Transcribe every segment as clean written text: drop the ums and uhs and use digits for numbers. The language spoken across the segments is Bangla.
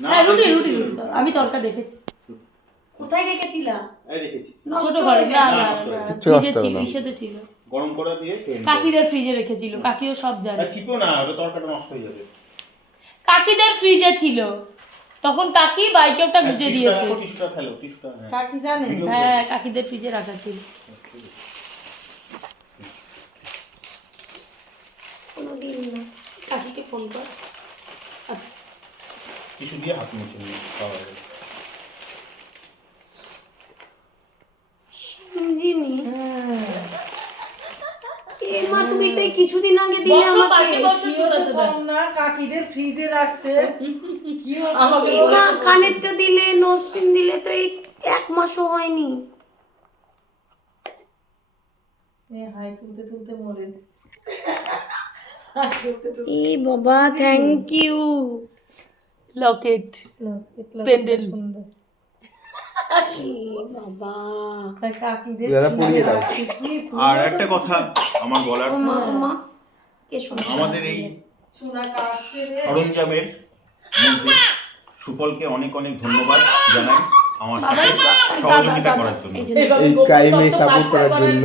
হ্যাঁ রুটি আমি তরকা দেখেছি। কোথায় রেখেছিলা? এই রেখেছি ছোট ঘরে না ফ্রিজে ছিল, ইসেতে ছিল, গরম করে দিয়ে কাকিদের ফ্রিজে রেখেছিল, কাকিও সব জানে। চিপো না, ওটা তরকাটা নষ্ট হয়ে যাবে। কাকিদের ফ্রিজে ছিল, তখন কাকি বাইকে ওটা গুজে দিয়েছে। টিস্যুটা ফেলো, টিস্যুটা। কাকি জানে? হ্যাঁ কাকিদের ফ্রিজে রাখা ছিল। কোনোদিন না। কাকিকে ফোন কর। টিস্যু দিয়ে হাত মুছে নিয়ে খাওয়া যাবে। জিনি এ মা, তুমি তো কিছুদিন আগে দিলে আমাকে। না কাকিদের ফ্রিজে রাখছে কি আমাকে মা কানেরটা দিলে, নসপিন দিলে তো এই 1 মাসও হয়নি। হাই তুলতে তুলতে মরে এই বাবা, থ্যাংক ইউ। লকেট পেন্ডেল সুন্দর। বাবা কাকিদের যারা পরিয়ে দাও। আর একটা কথা আমার বলার, মা কে শোনা? আমাদের এই সোনা কাটছে রে। সরঞ্জামের মধ্যে সুপলকে অনেক অনেক ধন্যবাদ জানাই আমার সাথে সহযোগিতা করার জন্য। এই ক্রাইমে সাপোর্ট করার জন্য।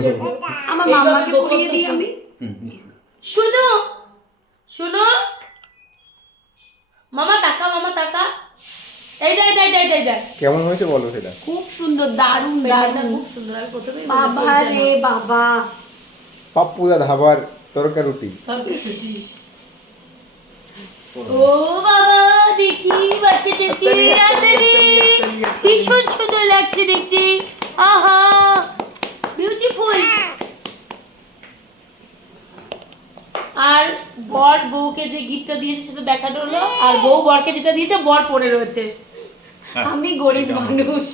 আমার মামাকে পরিয়ে দিই আমি। নিশ্চয়ই। শুনো শুনো মামা টাকা, মামা টাকা, এই দে কেমন হয়েছে বলো সেটা? খুব সুন্দর, দারুণ পেন্ডেলটা দারুণ। খুব সুন্দর। আমি প্রথমে বাবা রে বাবা, পাপ্পুদা ধাবার তরকা রুটি। ও বাবা দেখি বাচ্চা দেখি রাতেরি ভীষণ সুন্দর লাগছে দেখতে। আহা বিউটিফুল। আর বর বউকে যে গিফটটা দিয়েছে সেটা দেখানো হলো, আর বউ বরকে যেটা দিয়েছে বর পরে রয়েছে। আমি গরিব মানুষ।